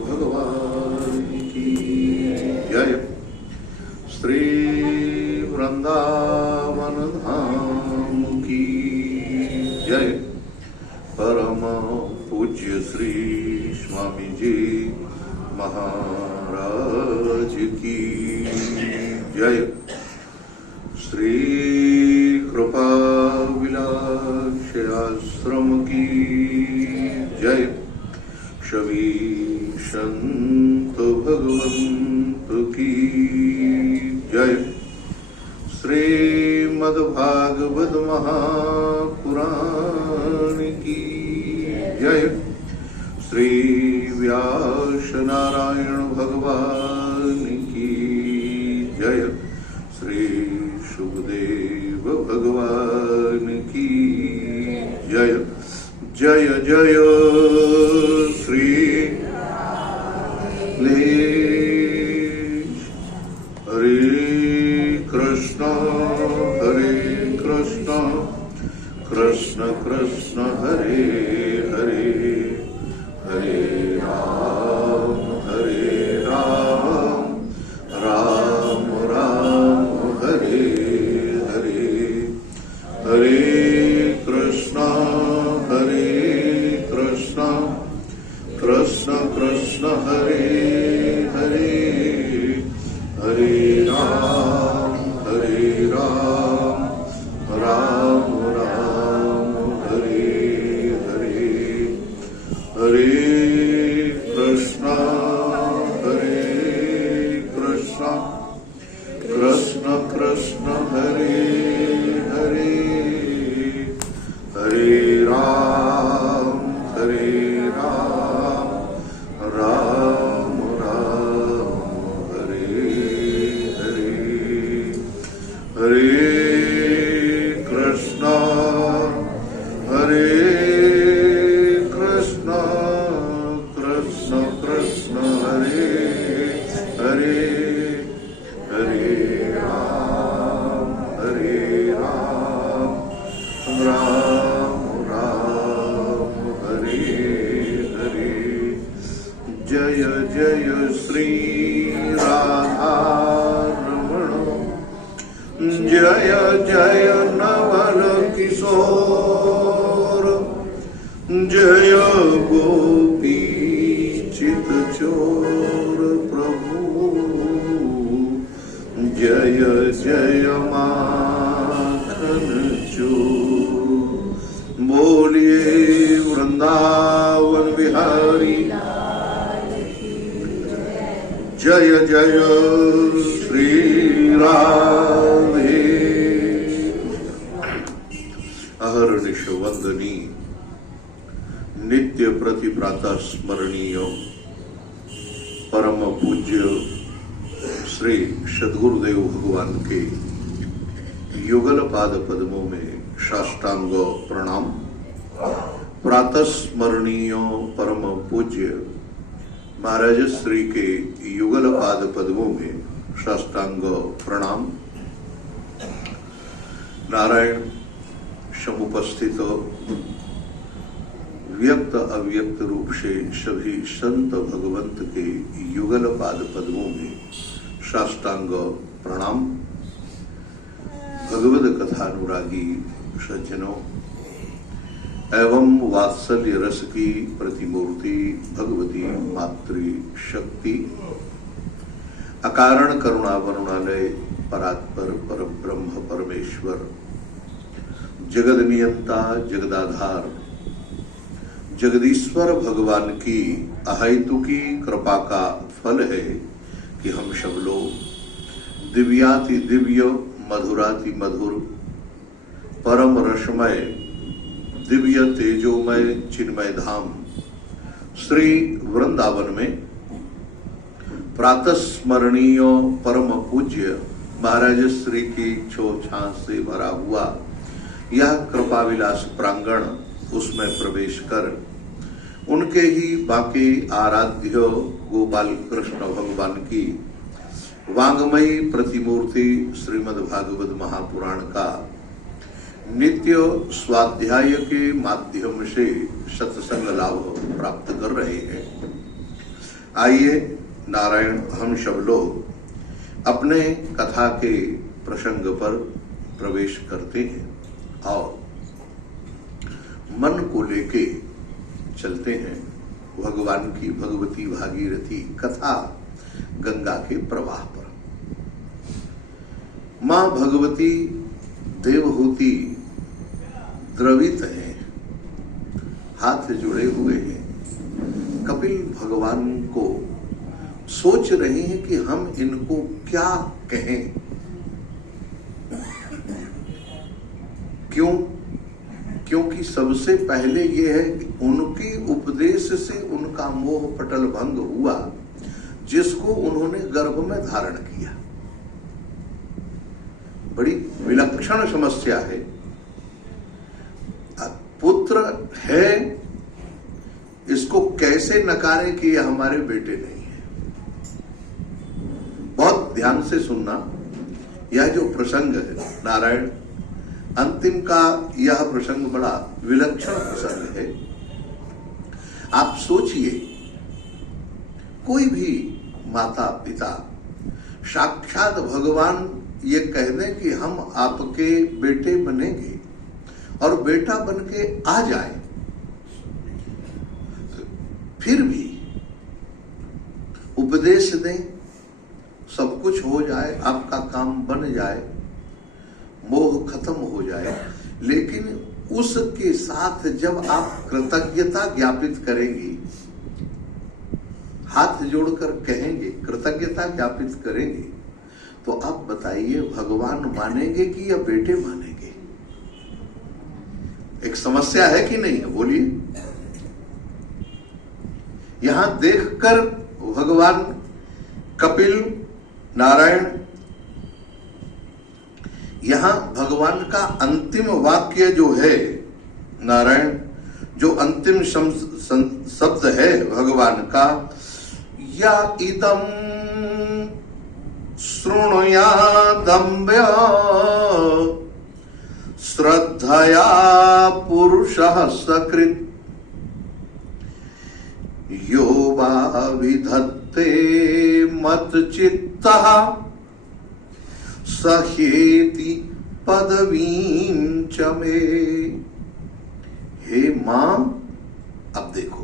भगवान की जय। श्री वृंदावन धाम की जय। परम पूज्य श्री स्वामी जी महाराज की जय। श्री कृपा विलास आश्रम की जय। सभी संत भगवंत की जय। श्रीमद्भागवत महापुराण की जय। श्री व्यास नारायण भगवान की जय। श्री सुखदेव भगवान की जय। जय जय श्री हरे कृष्ण कृष्ण कृष्ण हरे हरे हरे राम राम राम हरे हरे हरे कृष्ण कृष्ण कृष्ण हरे हरे हरे राम राम राम हरे हरे हरे कृष्ण कृष्ण कृष्ण हरे हरे हरे राम राम राम हरे हरे हरे कृष्ण कृष्ण कृष्ण हरे हरे हरे राम राम राम हरे हरे। जय जय श्री राधारमण जय जय नवल किशोर जय गोपी चित चोर प्रभु जय जय माखन चोर। बोलिए वृंदावन बिहारी जय जय श्री राधे। अहर्निश वंदनी नित्य प्रति प्रातः स्मरणीय परम पूज्य श्री सद्गुरुदेव भगवान के युगल पाद पद्मों में साष्टांग प्रणाम। प्रातः स्मरणीय परम पूज्य महाराज श्री के युगल पाद पद्मों में साष्टांग प्रणाम। नारायण समुपस्थित व्यक्त अव्यक्त रूप से सभी संत भगवंत के युगल पाद पद्मों में साष्टांग प्रणाम। भगवद कथानुरागी सज्जनों एवं वात्सल्य रस की प्रतिमूर्ति भगवती मातृ शक्ति अकारण करुणा वरुणालय परात्पर परब्रह्म परमेश्वर जगद नियंता जगदाधार जगदीश्वर भगवान की अहेतुकी कृपा का फल है कि हम सब लोग दिव्याति दिव्य मधुराति मधुर परम रसमय दिव्य तेजोमय चिन्मय धाम श्री वृंदावन में प्रातः स्मरणीय परम पूज्य महाराज श्री की छाछ से भरा हुआ यह कृपा विलास प्रांगण उसमें प्रवेश कर उनके ही बाकी आराध्य गोपाल कृष्ण भगवान की वांगमयी प्रतिमूर्ति श्रीमद् भागवत महापुराण का नित्य स्वाध्याय के माध्यम से सत्संग लाभ प्राप्त कर रहे हैं। आइए नारायण, हम सब लोग अपने कथा के प्रसंग पर प्रवेश करते हैं और मन को लेके चलते हैं भगवान की भगवती भागीरथी कथा गंगा के प्रवाह पर। मां भगवती देवहूति द्रवित हैं, हाथ जुड़े हुए हैं, कपिल भगवान को सोच रहे हैं कि हम इनको क्या कहें। क्यों? क्योंकि सबसे पहले यह है कि उनके उपदेश से उनका मोह पटल भंग हुआ, जिसको उन्होंने गर्भ में धारण किया। बड़ी विलक्षण समस्या है। पुत्र है, इसको कैसे नकारें कि यह हमारे बेटे नहीं है। बहुत ध्यान से सुनना, यह जो प्रसंग है नारायण, अंतिम का यह प्रसंग बड़ा विलक्षण प्रसंग है। आप सोचिए, कोई भी माता पिता साक्षात भगवान ये कह दें कि हम आपके बेटे बनेंगे और बेटा बन के आ जाए, फिर भी उपदेश दें, सब कुछ हो जाए, आपका काम बन जाए, मोह खत्म हो जाए, लेकिन उसके साथ जब आप कृतज्ञता ज्ञापित करेंगी, हाथ जोड़कर कहेंगे, कृतज्ञता ज्ञापित करेंगे, तो आप बताइए भगवान मानेंगे कि या बेटे मानेंगे? एक समस्या है कि नहीं है? बोलिए। यहां देखकर भगवान कपिल नारायण, यहां भगवान का अंतिम वाक्य जो है नारायण, जो अंतिम शब्द है भगवान का, या इदम शृणुयादम्ब्य श्रद्धया पुरुषः सकृत् यो वा विधत्ते मत्चित्तः सहेति पदवीं च मे। हे मां, अब देखो,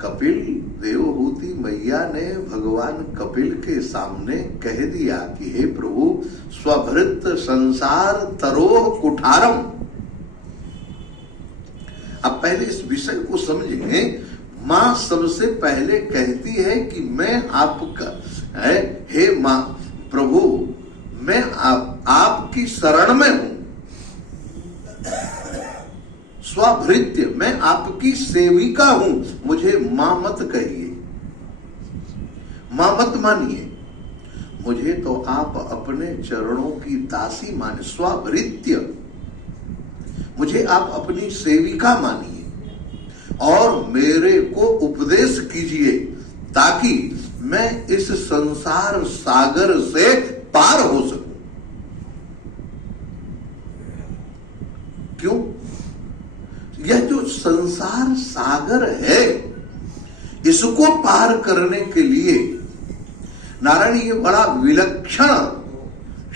कपिल देवहूति मैया ने भगवान कपिल के सामने कह दिया कि हे प्रभु, स्वभृत संसार तरोह कुठारम। अब पहले इस विषय को समझें। मां सबसे पहले कहती है कि मैं आपका है, हे मां प्रभु, मैं आपकी शरण में हूं, स्वभृत्य, मैं आपकी सेविका हूं, मुझे मां मत कहिए, मां मत मानिए, मुझे तो आप अपने चरणों की दासी माने, स्वभृत्य, मुझे आप अपनी सेविका मानिए और मेरे को उपदेश कीजिए ताकि मैं इस संसार सागर से पार हो सकूं। क्यों? यह जो संसार सागर है, इसको पार करने के लिए नारायण, ये बड़ा विलक्षण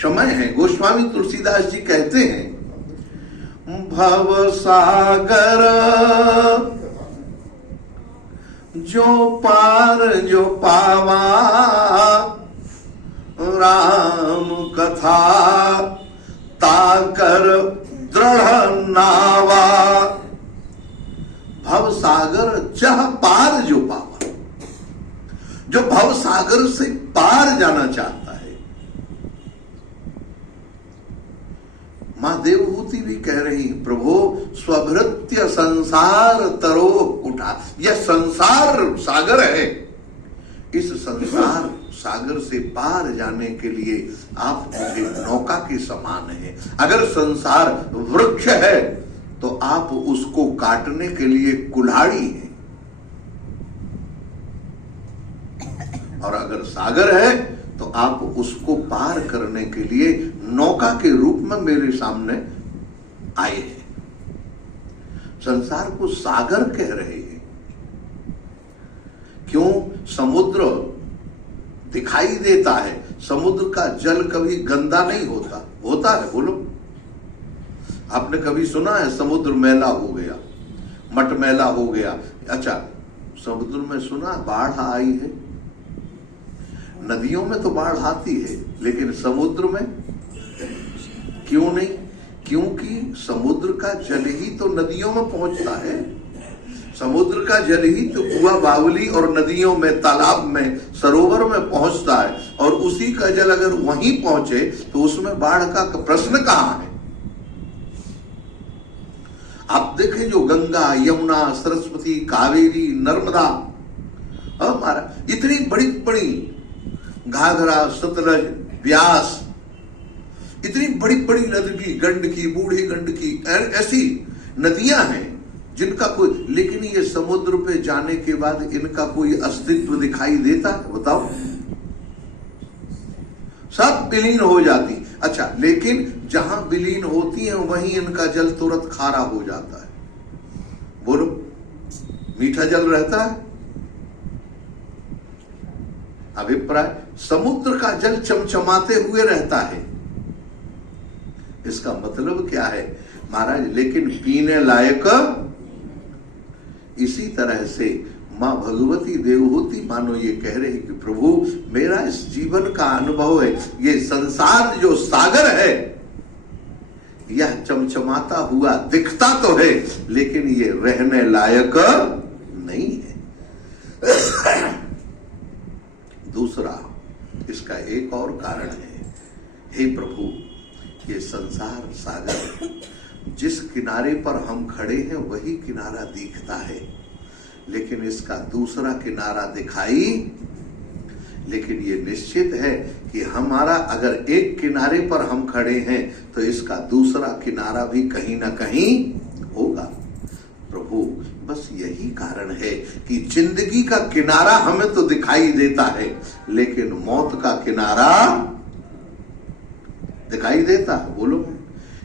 समय है। गोस्वामी तुलसीदास जी कहते हैं, भव सागर जो पार जो पावा, राम कथा ताकर दृढ़ नावा। भव सागर चह पार जो पावा, जो भव सागर से पार जाना चाहता है। मां देवहूति भी कह रही, प्रभु स्वभृत्य संसार तरो कुठा, यह संसार सागर है, इस संसार सागर से पार जाने के लिए आप मुझे नौका के समान हैं। अगर संसार वृक्ष है तो आप उसको काटने के लिए कुल्हाड़ी हैं, और अगर सागर है तो आप उसको पार करने के लिए नौका के रूप में मेरे सामने आए हैं। संसार को सागर कह रहे हैं, क्यों? समुद्र दिखाई देता है, समुद्र का जल कभी गंदा नहीं होता। होता है? बोलो, आपने कभी सुना है समुद्र मैला हो गया, मटमैला हो गया? अच्छा, समुद्र में सुना बाढ़ आई है? नदियों में तो बाढ़ आती है, लेकिन समुद्र में क्यों नहीं? क्योंकि समुद्र का जल ही तो नदियों में पहुंचता है। समुद्र का जल ही तो कुआं बावली और नदियों में, तालाब में, सरोवर में पहुंचता है, और उसी का जल अगर वहीं पहुंचे तो उसमें बाढ़ का प्रश्न कहां है? आप देखें, जो गंगा, यमुना, सरस्वती, कावेरी, नर्मदा, हमारा इतनी बड़ी बड़ी घाघरा, सतलज, व्यास, इतनी बड़ी बड़ी नदी, गंडकी, बूढ़ी गंडकी, ऐसी नदियां हैं जिनका कोई, लेकिन ये समुद्र पे जाने के बाद इनका कोई अस्तित्व दिखाई देता है? बताओ, सब विलीन हो जाती। अच्छा, लेकिन जहां विलीन होती हैं वहीं इनका जल तुरंत खारा हो जाता है। बोलो, मीठा जल रहता है? अभिप्राय, समुद्र का जल चमचमाते हुए रहता है। इसका मतलब क्या है महाराज? लेकिन पीने लायक। इसी तरह से मां भगवती देवहूति मानो ये कह रही कि प्रभु, मेरा इस जीवन का अनुभव है, ये संसार जो सागर है, यह चमचमाता हुआ दिखता तो है, लेकिन ये रहने लायक नहीं है। दूसरा, इसका एक और कारण है। हे प्रभु, ये संसार सागर, जिस किनारे पर हम खड़े हैं वही किनारा दिखता है, लेकिन इसका दूसरा किनारा दिखाई, लेकिन ये निश्चित है कि हमारा अगर एक किनारे पर हम खड़े हैं तो इसका दूसरा किनारा भी कहीं ना कहीं होगा। प्रभु, बस यही कारण है कि जिंदगी का किनारा हमें तो दिखाई देता है, लेकिन मौत का किनारा दिखाई देता है। बोलो,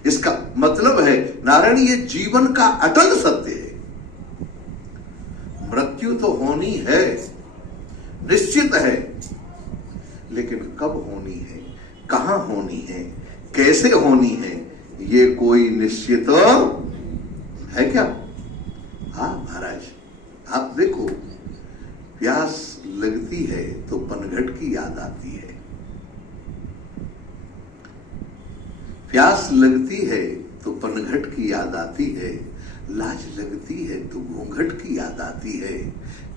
इसका मतलब है नारायण, ये जीवन का अटल सत्य है। मृत्यु तो होनी है, निश्चित है, लेकिन कब होनी है, कहां होनी है, कैसे होनी है, ये कोई निश्चित है क्या? हाँ महाराज, आप देखो, प्यास लगती है तो पनघट की याद आती है, प्यास लगती है तो पनघट की याद आती है, लाज लगती है तो घूंघट की याद आती है।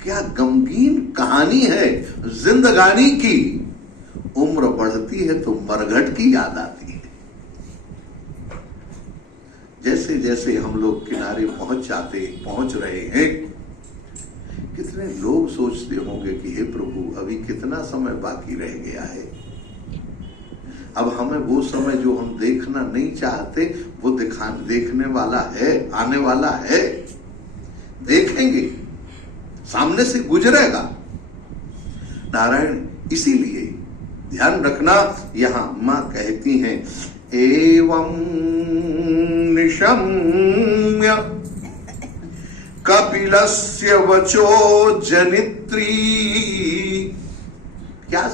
क्या गमगीन कहानी है जिंदगानी की, उम्र बढ़ती है तो मरघट की याद आती है। जैसे जैसे हम लोग किनारे पहुंच रहे हैं, कितने लोग सोचते होंगे कि हे प्रभु, अभी कितना समय बाकी रह गया है, अब हमें वो समय जो हम देखना नहीं चाहते वो देखने वाला है, आने वाला है, देखेंगे, सामने से गुजरेगा। नारायण, इसीलिए ध्यान रखना, यहां मां कहती हैं, एवं निशम्य कपिलस्य वचो जनित्री। क्या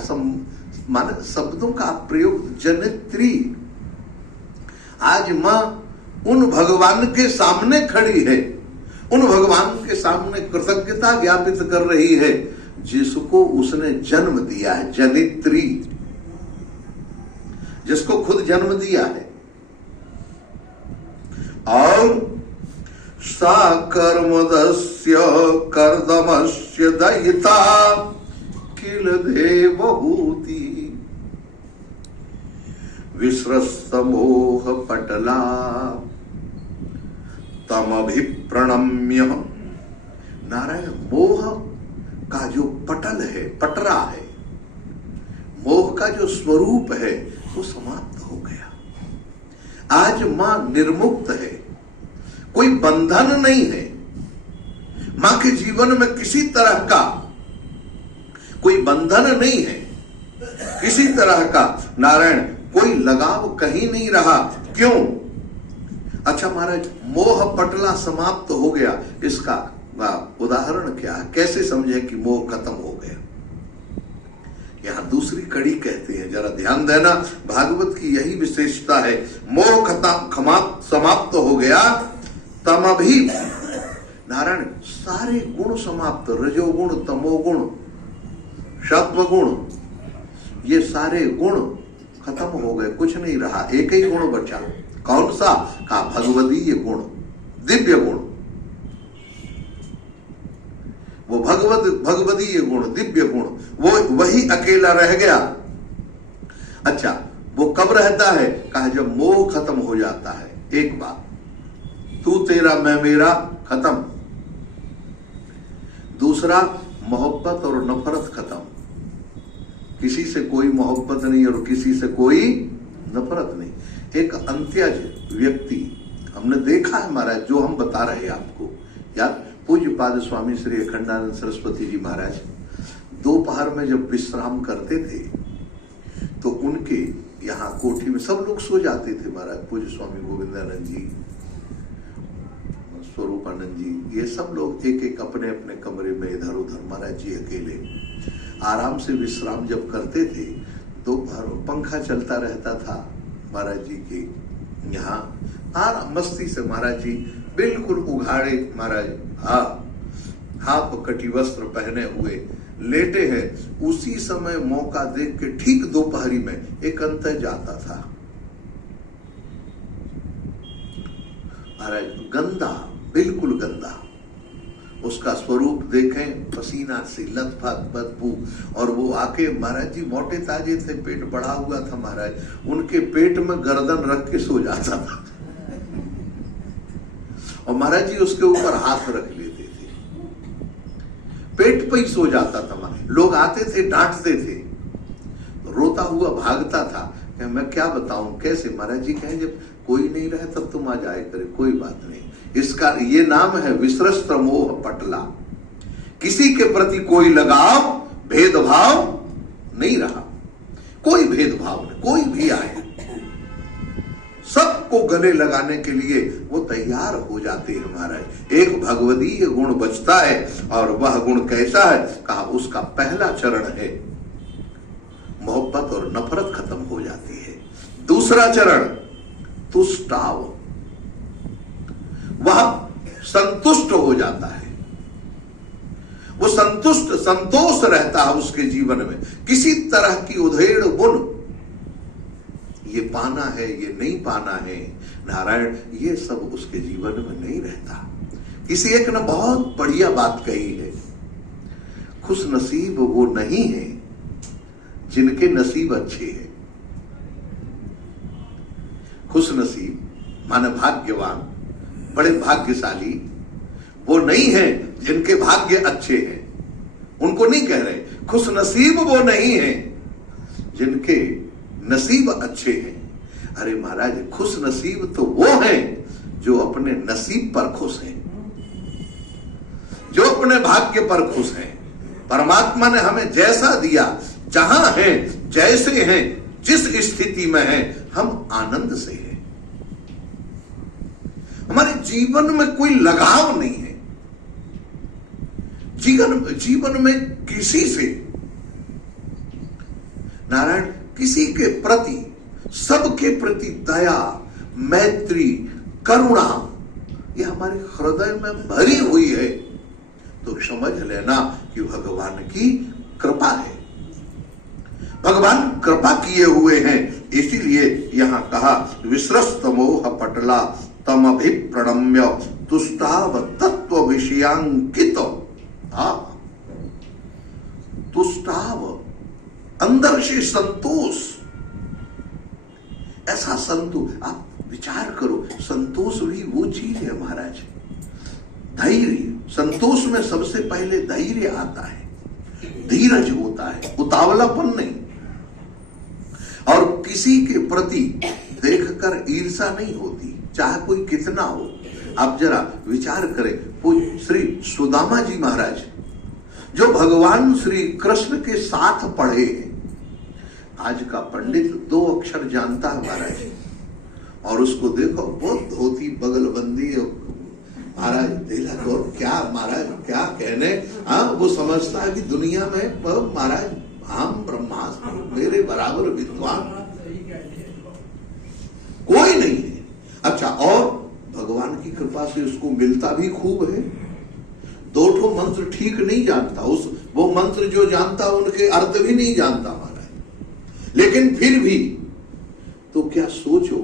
माने शब्दों का प्रयोग, जनित्री। आज मां उन भगवान के सामने खड़ी है, उन भगवान के सामने कृतज्ञता ज्ञापित कर रही है जिसको उसने जन्म दिया है, जनित्री, जिसको खुद जन्म दिया है। और सा कर्मदस्य कर्दमस्य दयिता किल देवहूति विश्रस्त मोह पटला तमभिप्रणम्य। नारायण, मोह का जो पटल है, पटरा है, मोह का जो स्वरूप है वो समाप्त हो गया। आज मां निर्मुक्त है, कोई बंधन नहीं है। मां के जीवन में किसी तरह का कोई बंधन नहीं है, किसी तरह का नारायण कोई लगाव कहीं नहीं रहा। क्यों? अच्छा महाराज, मोह पटला समाप्त हो गया, इसका उदाहरण क्या है, कैसे समझे कि मोह खत्म हो गया। यहां दूसरी कड़ी कहते हैं, जरा ध्यान देना, भागवत की यही विशेषता है। मोह खत्म समाप्त हो गया, तमभि नारायण सारे गुण समाप्त, रजोगुण, तमोगुण, सत्वगुण, ये सारे गुण खत्म हो गए, कुछ नहीं रहा, एक ही गुण बचा। कौन सा? कहा भगवदीय गुण, दिव्य गुण। वो भगवदीय गुण, दिव्य गुण, वो वही अकेला रह गया। अच्छा, वो कब रहता है? कहा जब मोह खत्म हो जाता है। एक बात, तू तेरा मैं मेरा खत्म। दूसरा, मोहब्बत और नफरत खत्म। किसी से कोई मोहब्बत नहीं और किसी से कोई नफरत नहीं। एक अंत्यज व्यक्ति हमने देखा है महाराज, जो हम बता रहे हैं आपको याद। पूज्य पाद स्वामी श्री अखंडानंद सरस्वती जी महाराज दोपहर में जब विश्राम करते थे तो उनके यहाँ कोठी में सब लोग सो जाते थे महाराज। पूज्य स्वामी गोविंदानंद जी, स्वरूपानंद जी, ये सब लोग एक एक अपने अपने कमरे में इधर उधर, महाराज जी अकेले आराम से विश्राम जब करते थे। दोपहर पंखा चलता रहता था महाराज जी के यहाँ, आराम मस्ती से महाराज जी बिल्कुल उघाड़े महाराज, हाफ कटी वस्त्र पहने हुए लेटे हैं। उसी समय मौका देख के ठीक दोपहरी में एक अंतर जाता था महाराज, गंदा, बिल्कुल गंदा। उसका स्वरूप देखें, पसीना से लथपथ बदबू, और वो आके महाराज जी मोटे ताजे थे, पेट बढ़ा हुआ था महाराज, उनके पेट में गर्दन रख के सो जाता था और महाराज जी उसके ऊपर हाथ रख लेते थे, पेट पे ही सो जाता था। लोग आते थे, डांटते थे, रोता हुआ भागता था। मैं क्या बताऊं कैसे? महाराज जी कहें जब कोई नहीं रहे तब तुम आ जाए करे, कोई बात नहीं। इसका ये नाम है विश्रस्त मोह पटला। किसी के प्रति कोई लगाव, भेदभाव नहीं रहा, कोई भेदभाव नहीं। कोई भी आए सबको गले लगाने के लिए वो तैयार हो जाते हैं महाराज। एक भगवदीय गुण बचता है, और वह गुण कैसा है? कहा उसका पहला चरण है मोहब्बत और नफरत खत्म हो जाती है। दूसरा चरण तुष्टाव, वह संतुष्ट हो जाता है। वो संतोष रहता है उसके जीवन में। किसी तरह की उधेड़ बुन, ये पाना है, ये नहीं पाना है, नारायण, ये सब उसके जीवन में नहीं रहता। किसी एक ने बहुत बढ़िया बात कही है, खुश नसीब वो नहीं है जिनके नसीब अच्छे हैं। खुश नसीब माने भाग्यवान, बड़े भाग्यशाली वो नहीं है जिनके भाग्य अच्छे हैं। उनको नहीं कह रहे, खुश नसीब वो नहीं है जिनके नसीब अच्छे हैं। अरे महाराज, खुश नसीब तो वो हैं जो अपने नसीब पर खुश हैं, जो अपने भाग्य पर खुश हैं। परमात्मा ने हमें जैसा दिया, जहां हैं, जैसे हैं, जिस स्थिति में हैं, हम आनंद से हैं। हमारे जीवन में कोई लगाव नहीं है। जीवन में किसी से, नारायण, किसी के प्रति, सबके प्रति दया, मैत्री, करुणा, ये हमारे हृदय में भरी हुई है, तो समझ लेना कि भगवान की कृपा है। भगवान कृपा किए हुए हैं। इसीलिए यहां कहा विश्रस्त मोह पटला तमभि प्रणम्य तुष्टाव तत्व विषयांकित। तुष्टाव, अंदर से संतोष, ऐसा संतोष। आप विचार करो, संतोष भी वो चीज है महाराज, धैर्य। संतोष में सबसे पहले धैर्य आता है, धीरज होता है, उतावलापन नहीं। और किसी के प्रति देखकर ईर्ष्या नहीं होती, चाहे कोई कितना हो। आप जरा विचार करें, श्री सुदामा जी महाराज जो भगवान श्री कृष्ण के साथ पढ़े हैं। आज का पंडित 2 अक्षर जानता है महाराज, और उसको देखो, बहुत धोती बगलबंदी महाराज तिलक और क्या महाराज क्या कहने। हाँ, वो समझता है कि दुनिया में महाराज हम ब्रह्मास्त्र मेरे बराबर विद्वान कोई नहीं है। अच्छा, और भगवान की कृपा से उसको मिलता भी खूब है। 2 मंत्र ठीक नहीं जानता, वो मंत्र जो जानता उनके अर्थ भी नहीं जानता महाराज, लेकिन फिर भी तो क्या सोचो,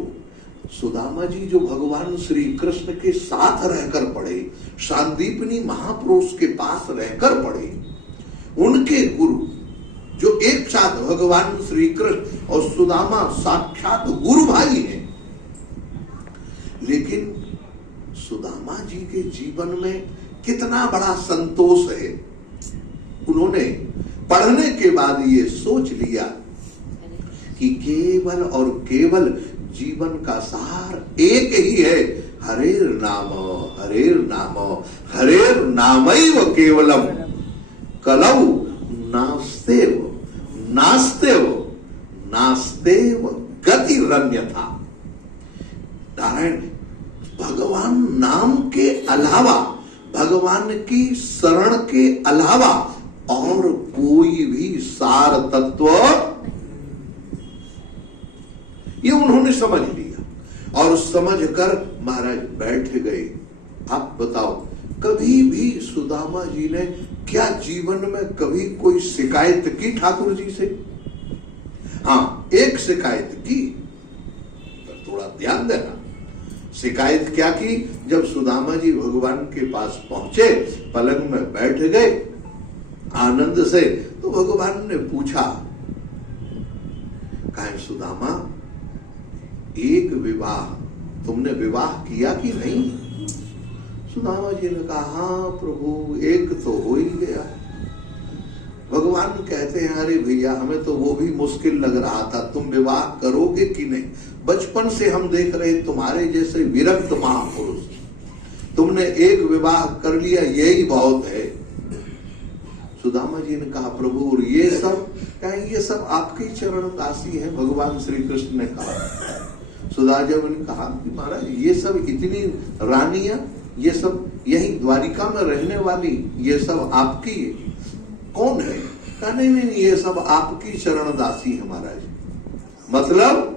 सुदामा जी जो भगवान श्री कृष्ण के साथ रहकर पढ़े, सांदीपनी महापुरुष के पास रहकर पढ़े, उनके गुरु जो एक साथ भगवान श्री कृष्ण और सुदामा साक्षात गुरु भाई हैं, लेकिन सुदामा जी के जीवन में कितना बड़ा संतोष है। उन्होंने पढ़ने के बाद ये सोच लिया कि केवल और केवल जीवन का सार एक ही है, हरेर नाम हरेर नाम हरेर नामैव केवलम कलौ नास्तेव नास्तेव नास्तेव गतिरन्यथा। नारायण, भगवान नाम के अलावा, भगवान की शरण के अलावा और कोई भी सार तत्व, ये उन्होंने समझ लिया और समझ कर महाराज बैठ गए। आप बताओ, कभी भी सुदामा जी ने क्या जीवन में कभी कोई शिकायत की ठाकुर जी से? हाँ, एक शिकायत की, पर थोड़ा ध्यान देना। शिकायत क्या की? जब सुदामा जी भगवान के पास पहुंचे, पलंग में बैठ गए आनंद से, तो भगवान ने पूछा, कहे सुदामा, एक विवाह तुमने विवाह किया कि नहीं? सुदामा जी ने कहा, हाँ प्रभु, एक तो हो ही गया। भगवान कहते हैं, अरे भैया, हमें तो वो भी मुश्किल लग रहा था, तुम विवाह करोगे कि नहीं? बचपन से हम देख रहे तुम्हारे जैसे विरक्त महापुरुष, तुमने एक विवाह कर लिया, यही बहुत है। सुदामा जी ने कहा, प्रभु, और ये सब कहें, ये सब आपके चरण दासी हैं। भगवान श्री कृष्ण ने कहा, सुदामा ने कहा कि महाराज, ये सब इतनी रानियां, ये सब यही द्वारिका में रहने वाली, ये सब आपकी कौन है? कहा, नहीं नहीं, ये सब आपकी चरण दासी है महाराज। मतलब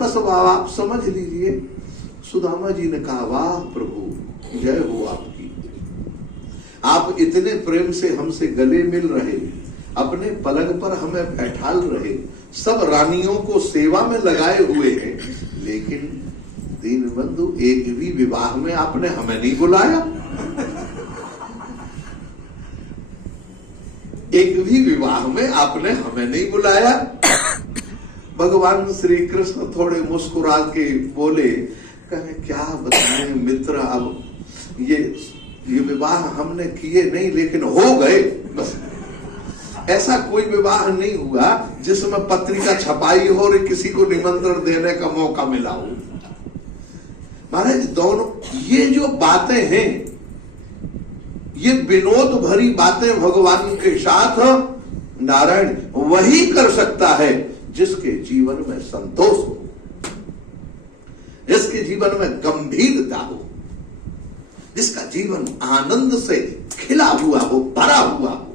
बस आप समझ लीजिए। सुदामा जी ने कहा, वाह प्रभु, जय हो आपकी, आप इतने प्रेम से हमसे गले मिल रहे, अपने पलंग पर हमें बैठाल रहे, सब रानियों को सेवा में लगाए हुए हैं, लेकिन दीनबंधु, एक भी विवाह में आपने हमें नहीं बुलाया, एक भी विवाह में आपने हमें नहीं बुलाया। भगवान श्री कृष्ण थोड़े मुस्कुरा के बोले, कहे क्या बताएं मित्र, अब ये विवाह हमने किए नहीं, लेकिन हो गए। बस ऐसा कोई विवाह नहीं हुआ जिसमें पत्रिका छपाई हो और किसी को निमंत्रण देने का मौका मिला हो। महाराज, दोनों ये जो बातें हैं, ये विनोद भरी बातें भगवान के साथ नारायण वही कर सकता है जिसके जीवन में संतोष हो, जिसके जीवन में गंभीरता हो, जिसका जीवन आनंद से खिला हुआ हो, भरा हुआ हो,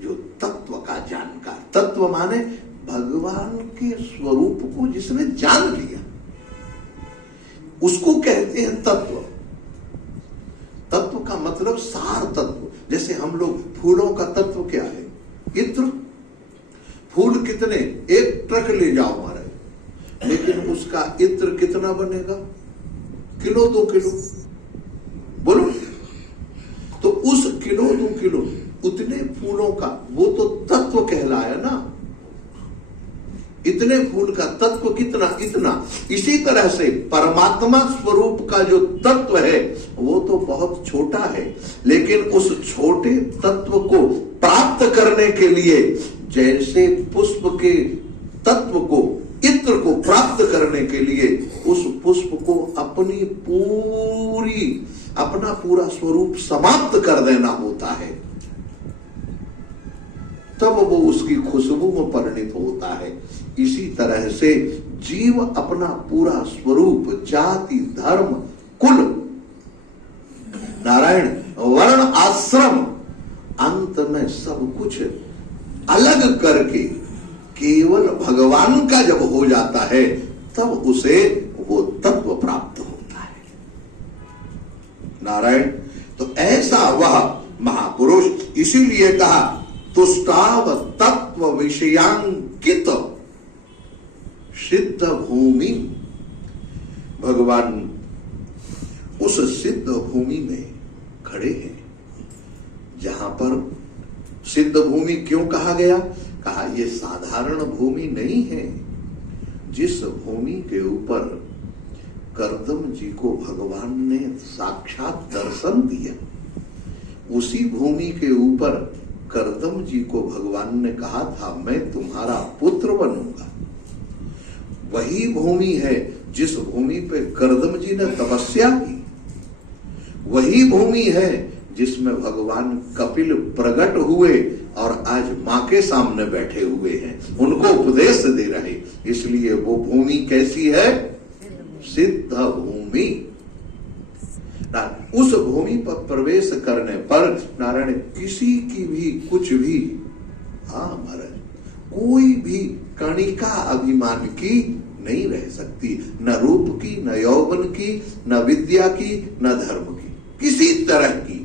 जो तत्व का जानकार, तत्व माने भगवान के स्वरूप को जिसने जान लिया, उसको कहते हैं तत्व। तत्व का मतलब सार तत्व। जैसे हम लोग, फूलों का तत्व क्या है? इत्र। फूल कितने? एक ट्रक ले जाओ महाराज, लेकिन उसका इत्र कितना बनेगा? किलो 2 किलो, बोलो। तो उस किलो 2 किलो उतने फूलों का वो तो तत्व कहलाया ना। इतने फूल का तत्व कितना? इतना। इसी तरह से परमात्मा स्वरूप का जो तत्व है वो तो बहुत छोटा है, लेकिन उस छोटे तत्व को प्राप्त करने के लिए, जैसे पुष्प के तत्व को, इत्र को प्राप्त करने के लिए उस पुष्प को अपना पूरा स्वरूप समाप्त कर देना होता है, तब वो उसकी खुशबू में परिणित होता है। इसी तरह से जीव अपना पूरा स्वरूप, जाति, धर्म, कुल नारायण वर्ण आश्रम अंत में सब कुछ अलग करके केवल भगवान का जब हो जाता है तब उसे वो तत्व प्राप्त होता है। नारायण, तो ऐसा वह महापुरुष, इसीलिए कहा तुष्टाव तत्व विषयांकित सिद्ध भूमि। भगवान उस सिद्ध भूमि में खड़े हैं जहां पर सिद्ध भूमि क्यों कहा गया? कहा यह साधारण भूमि नहीं है। जिस भूमि के ऊपर कर्दम जी को भगवान ने साक्षात दर्शन दिया, उसी भूमि के ऊपर कर्दम जी को भगवान ने कहा था मैं तुम्हारा पुत्र बनूंगा। वही भूमि है जिस भूमि पे कर्दम जी ने तपस्या की। वही भूमि है जिसमें भगवान कपिल प्रकट हुए और आज मां के सामने बैठे हुए हैं, उनको उपदेश दे रहे। इसलिए वो भूमि कैसी है? सिद्ध भूमि। उस भूमि पर प्रवेश करने पर नारायण किसी की भी कुछ भी, हाँ महाराज, कोई भी कणिका अभिमान की नहीं रह सकती, न रूप की, न यौवन की, न विद्या की, न धर्म की, किसी तरह की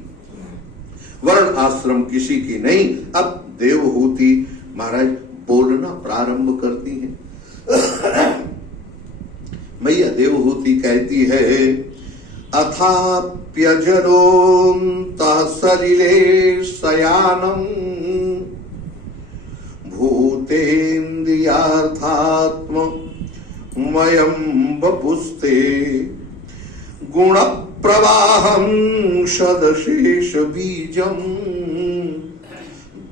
वर्ण आश्रम किसी की नहीं। अब देवहूति महाराज बोलना प्रारंभ करती हैं। मैया देवहूति कहती है अथाप्यजनोऽन्तः सलिले शयानम् भूतेन्द्रियार्थात्म मयं वपुस्ते गुण प्रवाहं सदशेष बीजं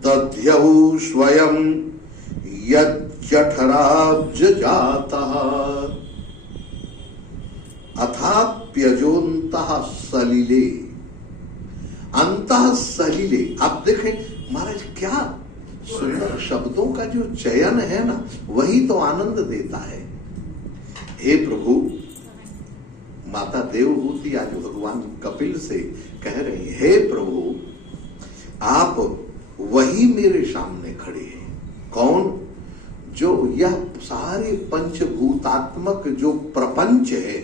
दध्यौ स्वयं यज्जठराब्ज जातः अथाप्यजोन्तः सलिले। अंतः सलिले, आप देखें महाराज क्या सुंदर शब्दों का जो चयन है ना, वही तो आनंद देता है। हे प्रभु, माता देवहूति आज भगवान कपिल से कह रही है, हे प्रभु आप वही मेरे सामने खड़े हैं। कौन? जो यह सारे पंचभूतात्मक जो प्रपंच है,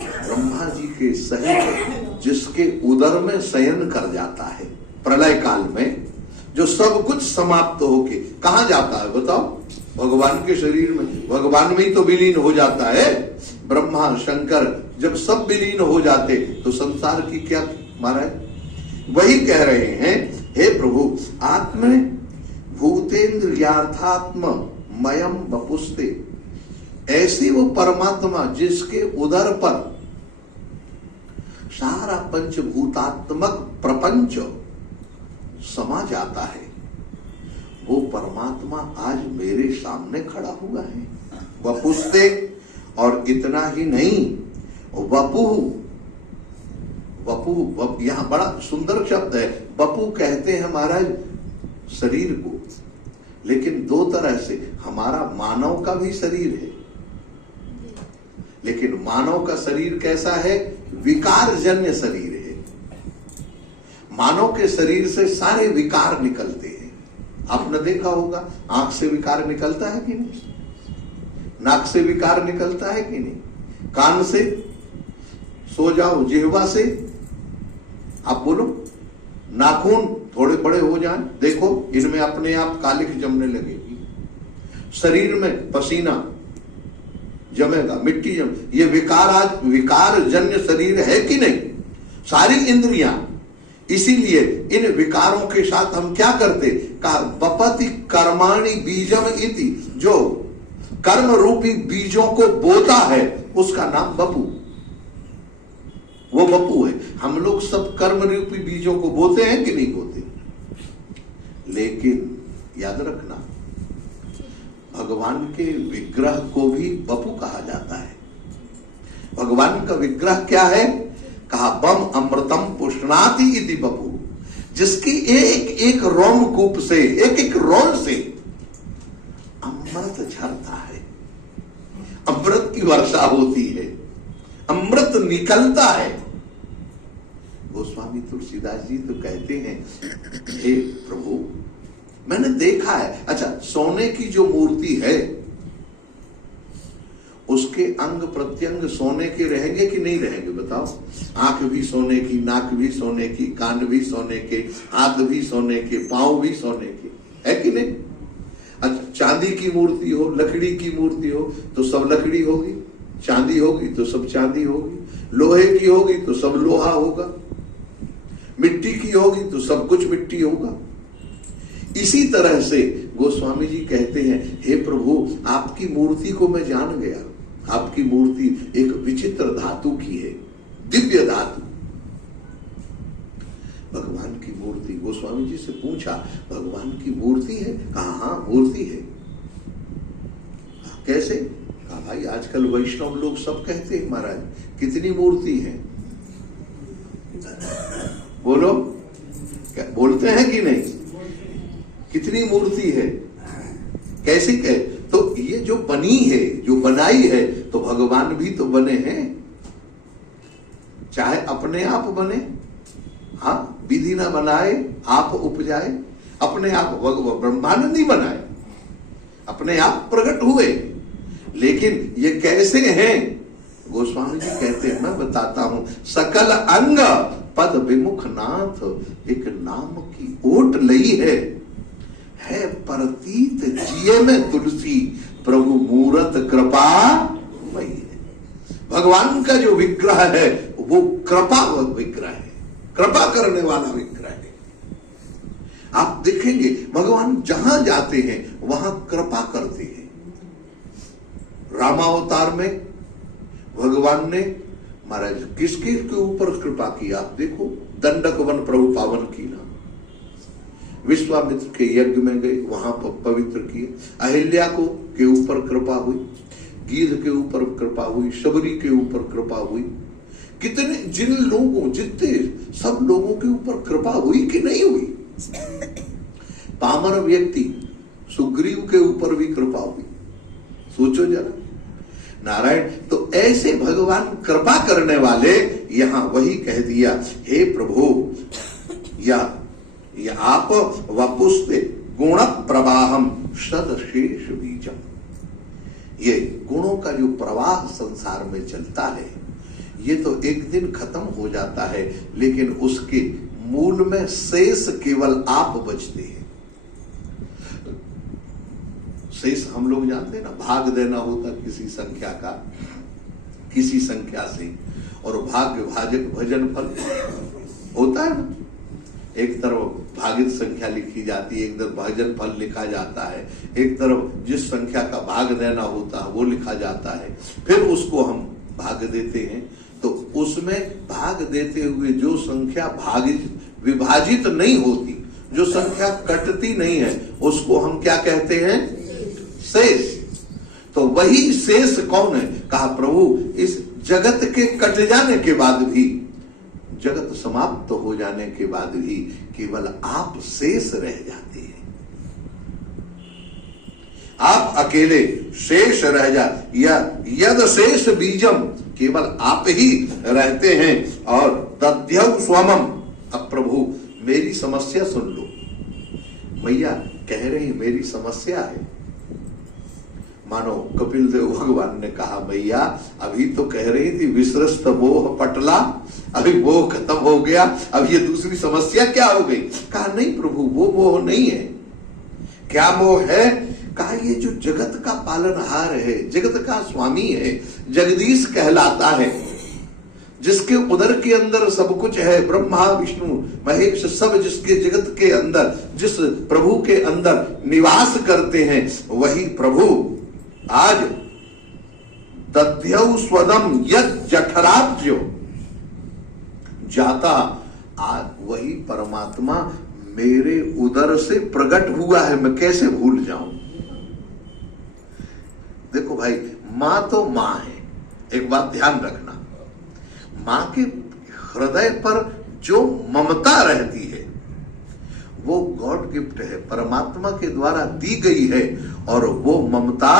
ब्रह्मा जी के सहित जिसके उदर में शयन कर जाता है प्रलय काल में, जो सब कुछ समाप्त होके कहां जाता है बताओ? भगवान के शरीर में, भगवान में ही तो विलीन हो जाता है। ब्रह्मा शंकर जब सब विलीन हो जाते तो संसार की क्या महाराज? वही कह रहे हैं, हे प्रभु आत्म भूतेन्द्रियार्थात्म मयम वपुस्ते। ऐसी वो परमात्मा जिसके उदर पर सारा पंचभूतात्मक प्रपंच समा जाता है, वो परमात्मा आज मेरे सामने खड़ा हुआ है। वपुस्ते, और इतना ही नहीं, वपु, वपु यहां बड़ा सुंदर शब्द है। वपु कहते हैं महाराज शरीर को, लेकिन दो तरह से, हमारा मानव का भी शरीर है, लेकिन मानव का शरीर कैसा है? विकार जन्य शरीर है। मानव के शरीर से सारे विकार निकलते हैं। आपने देखा होगा, आंख से विकार निकलता है कि नहीं? नाक से विकार निकलता है कि नहीं? कान से, सो जाओ, जिह्वा से, आप बोलो, नाखून थोड़े बड़े हो जाएं, देखो इनमें अपने आप कालिख जमने लगेगी। शरीर में पसीना जमेगा, मिट्टी जम, ये विकार, आज विकार जन्य शरीर है कि नहीं? सारी इंद्रियां। इसीलिए इन विकारों के साथ हम क्या करते? कहा वपति कर्माणि बीजम इति, जो कर्म रूपी बीजों को बोता है उसका नाम वपु। वो वपु है। हम लोग सब कर्म रूपी बीजों को बोते हैं कि नहीं बोते? लेकिन याद रखना, भगवान के विग्रह को भी वपु कहा जाता है। भगवान का विग्रह क्या है? कहा बम अमृतम पुष्णाति इति वपु, जिसकी एक एक रोमकूप से, एक एक रोल से अमृत झरता है, अमृत की वर्षा होती है, अमृत निकलता है। गोस्वामी तुलसीदास जी तो कहते हैं, हे प्रभु मैंने देखा है। अच्छा, सोने की जो मूर्ति है उसके अंग प्रत्यंग सोने के रहेंगे कि नहीं रहेंगे बताओ? आंख भी सोने की, नाक भी सोने की, कान भी सोने के, हाथ भी सोने के, पांव भी सोने के, है कि नहीं? अच्छा, चांदी की मूर्ति हो, लकड़ी की मूर्ति हो तो सब लकड़ी होगी, चांदी होगी तो सब चांदी होगी, लोहे की होगी तो सब लोहा होगा, मिट्टी की होगी तो सब कुछ मिट्टी होगा। इसी तरह से गोस्वामी जी कहते हैं, हे प्रभु आपकी मूर्ति को मैं जान गया। आपकी मूर्ति एक विचित्र धातु की है, दिव्य धातु। भगवान की मूर्ति, गोस्वामी जी से पूछा भगवान की मूर्ति है? कहा हाँ मूर्ति है। कैसे? कहा भाई आजकल वैष्णव लोग सब कहते हैं महाराज कितनी मूर्ति है, बोलो क्या बोलते हैं कि नहीं? कितनी मूर्ति है, कैसे कहे? तो ये जो बनी है, जो बनाई है, तो भगवान भी तो बने हैं, चाहे अपने आप बने, हाँ विधि ना बनाए आप उपजाए, अपने आप ब्रह्मानंद ही बनाए, अपने आप प्रकट हुए। लेकिन ये कैसे हैं? गोस्वामी जी कहते हैं, मैं बताता हूं, सकल अंग पद विमुख नाथ, एक नाम की ओट लई है प्रतीत जिये में तुलसी, प्रभु मूरत कृपा मई है। भगवान का जो विग्रह है वो कृपा विग्रह है, कृपा करने वाला विग्रह है। आप देखेंगे भगवान जहां जाते हैं वहां कृपा करते हैं। रामावतार में भगवान ने महाराज किसके के ऊपर कृपा की? आप देखो, दंडक वन प्रभु पावन की ना, विश्वामित्र के यज्ञ में गए, वहां पर पवित्र किए। अहिल्या को के ऊपर कृपा हुई, गीध के ऊपर कृपा हुई, शबरी के ऊपर कृपा हुई। कितने जिन लोगों, जितने सब लोगों के ऊपर कृपा हुई कि नहीं हुई? पामर व्यक्ति सुग्रीव के ऊपर भी कृपा हुई, सोचो जरा। नारायण तो ऐसे भगवान कृपा करने वाले, यहां वही कह दिया, हे प्रभु या आप वपुस्ते गुण प्रवाहम सदशेष बीजम। ये गुणों का जो प्रवाह संसार में चलता है ये तो एक दिन खत्म हो जाता है, लेकिन उसके मूल में शेष केवल आप बचते हैं। शेष हम लोग जानते हैं ना, भाग देना होता किसी संख्या का किसी संख्या से, और भाग्य भाजक भजन फल होता है ना। एक तरफ भागित संख्या लिखी जाती है, एक तरफ भजन फल लिखा जाता है, एक तरफ जिस संख्या का भाग देना होता है वो लिखा जाता है, फिर उसको हम भाग देते हैं। तो उसमें भाग देते हुए जो संख्या भागित विभाजित नहीं होती, जो संख्या कटती नहीं है, उसको हम क्या कहते हैं? शेष। तो वही शेष कौन है? कहा प्रभु इस जगत के कट जाने के बाद भी, जगत समाप्त हो जाने के बाद भी केवल आप शेष रह जाते हैं। आप अकेले शेष रह जा, या यद शेष बीजम, केवल आप ही रहते हैं। और दध्यौ स्वमम, अब प्रभु मेरी समस्या सुन लो। मैया कह रही मेरी समस्या है। मानो कपिल देव भगवान ने कहा, मैया अभी तो कह रही थी विसृष्ट मोह पटला, अभी मोह खत्म हो गया, अब ये दूसरी समस्या क्या हो गई? कहा नहीं प्रभु वो मोह नहीं है। क्या मोह है? कहा ये जो जगत का पालनहार है, जगत का स्वामी है, जगदीश कहलाता है, जिसके उदर के अंदर सब कुछ है, ब्रह्मा विष्णु महेश सब जिसके जगत के अंदर, जिस प्रभु के अंदर निवास करते हैं, वही प्रभु आज दध्यौ स्वदम यद जठराब्जो जाता, आज वही परमात्मा मेरे उदर से प्रकट हुआ है, मैं कैसे भूल जाऊं? देखो भाई, मां तो मां है, एक बात ध्यान रखना, मां के हृदय पर जो ममता रहती है वो गॉड गिफ्ट है, परमात्मा के द्वारा दी गई है, और वो ममता